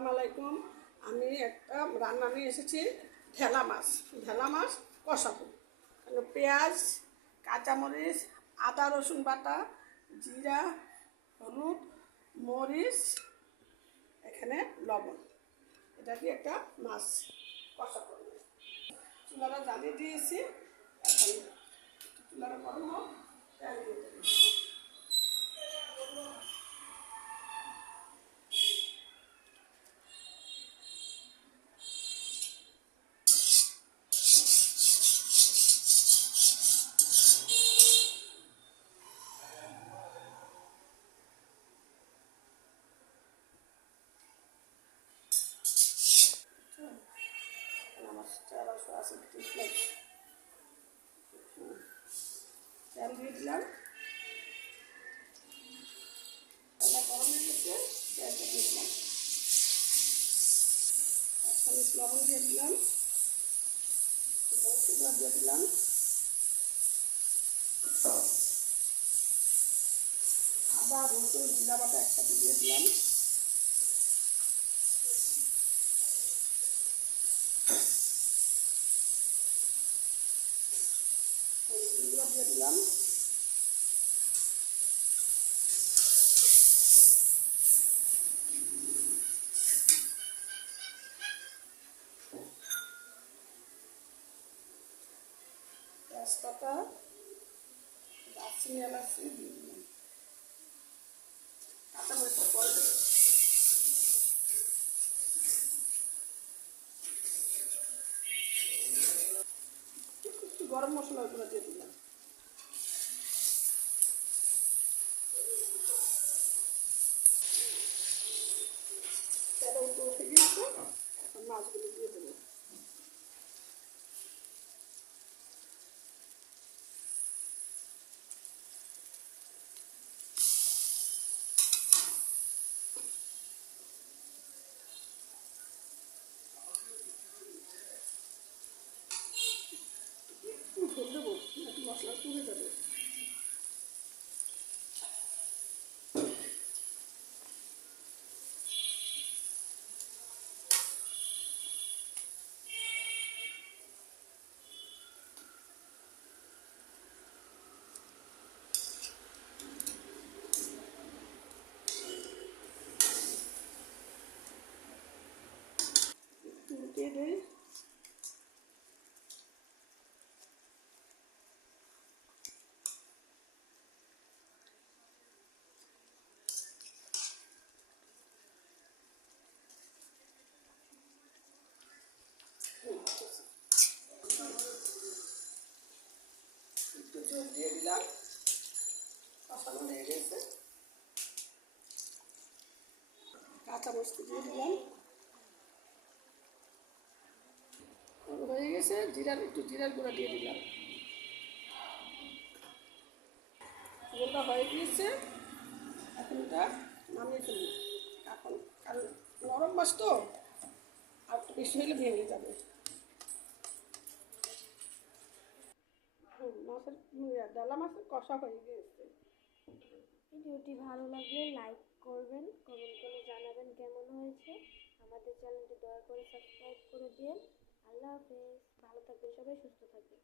আসসালামু আলাইকুম। আমি একটা রান্না নিয়ে এসেছি ঢেলা মাছ ঢেলা মাছ কষাবো। পেঁয়াজ, কাঁচামরিচ, আদা, রসুন বাটা, জিরা, হলুদ, মরিচ, এখানে লবণ। এটা দিয়ে একটা মাছ কষা করব চুলাটা জ্বালিয়ে দিয়েছি। এখন চুলাটা দিলাম। দিয়ে দিলাম। লবণ দিয়ে দিলাম। দিয়ে দিলাম। আদা, রসুন, জিরা বাটা একসাথে দিয়ে দিলাম। দিয়ে দিলাম। তেজপাতা দারচিনি এলাচি দিয়ে দিলাম কাঁচা মরিচটা পরে দেবো একটু গরম মশলা ওগুলো দিয়ে দিলাম তেলে একটু উঠে গিয়েছে এখন মাছগুলো দিয়ে দেবো একটু ঝোল দেবো একটু মশলা তুলে যাবে একটু উল্টে দেয় একটু দিয়ে দিলাম। কষানো হয়ে গেছে। কাঁচা বস্তু দিয়ে দিলাম। হয়ে গেছে, জিরার, একটু জিরার গুঁড়া দিয়ে দিলাম। ঝোলটা হয়ে গিয়েছে। এখন এটা নামিয়ে ফেলি। এখন, কারণ নরম মাছ তো, আর বেশি হলে ভেঙে যাবে। মাছের ডালা মাছের কষা হয়ে গিয়েছে ভিডিওটি ভালো লাগলে লাইক করবেন, কমেন্ট করে জানাবেন কেমন হয়েছে। আমাদের চ্যানেলটি দয়া করে সাবস্ক্রাইব করে দিন। আল্লাহ হাফেজ। ভালো থাকবেন সবাই, সুস্থ থাকবেন।